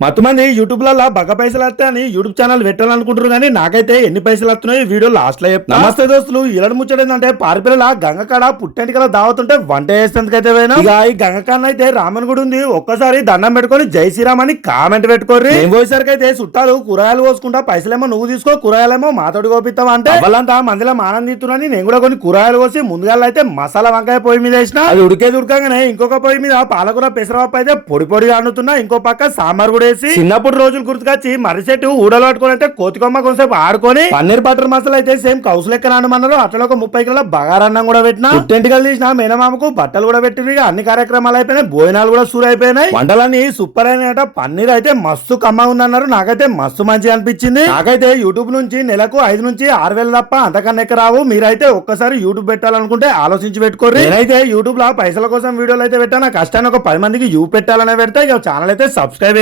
మత్తు మంది యూట్యూబ్లలో బగ్గ పైసలు వస్తాయని యూట్యూబ్ ఛానల్ పెట్టాలనుకుంటారు కానీ నాకైతే ఎన్ని పైసలు వస్తున్నాయి ఈ వీడియో లాస్ట్లో చెప్తా. నమస్తే దోస్తులు ఇలాంటి ముచ్చట ఏంటంటే పారిపిల్లల గంగకాడ పుట్టెంటికల దావతుంటే వంట చేసేందుకైతే పోయినా. ఇక ఈ గంగకాడ అయితే రామన్ గుడి ఉంది ఒక్కసారి దండం పెట్టుకొని జై శ్రీరామ్ అని కామెంట్ పెట్టుకోర్రి. నేను పోయేసరికి అయితే చుట్టాలు కూరగాయలు కోసుకుంటా పైసలేమో నువ్వు తీసుకో కూరగాయలేమో మాతోటి కోపిస్తావా అంటే వాళ్ళంతా మందిలో ఆనందిస్తున్నాని నేను కూడా కొన్ని కూరగాయలు కోసి ముందుగా అయితే మసాలా వంకాయ పొయ్యి మీద వేసిన. అది ఉడికేది ఉడకగానే ఇంకొక పొయ్యి మీద పాలకూర పెసరపప్పు అయితే పొడి పొడిగా అండుతున్నా ఇంకో పక్క సాంబార్ కూడా వేసి చిన్నప్పుడు రోజులు గుర్తుకొచ్చి మరిసెట్టు ఊడలు పట్టుకొని అయితే కోతికొమ్మ కొంతసేపు ఆడుకొని పన్నీర్ బటర్ మసాలా అయితే సేమ్ కౌసు లెక్క నానమన్నారు. అట్లా ఒక ముప్పై కిలోల బగారన్నం కూడా పెట్టిన. పుట్టెంటికలు తీసిన మేనమామకు బట్టలు కూడా పెట్టింది ఇక అన్ని కార్యక్రమాలు అయిపోయినాయి. భోజనాలు కూడా సూర్ అయిపోయినాయి వంటలన్నీ సూపర్ అయినాయట. పన్నీర్ అయితే మస్తు కమ్మ ఉందన్నారు. నాకైతే మస్తు మంచిగా అనిపించింది. నాకైతే యూట్యూబ్ నుంచి నెలకు ఐదు నుంచి ఆరు వేలు తప్ప అంతకన్నా ఎక్క రావు. మీరైతే ఒక్కసారి యూట్యూబ్ పెట్టాలనుకుంటే ఆలోచించి పెట్టుకోరు నేనైతే యూట్యూబ్లో పైసల కోసం వీడియోలు అయితే పెట్టాను. కష్టాన్ని ఒక పది మందికి యూ పెట్టాలనే పెడితే. ఇక ఛానల్ అయితే సబ్స్క్రైబ్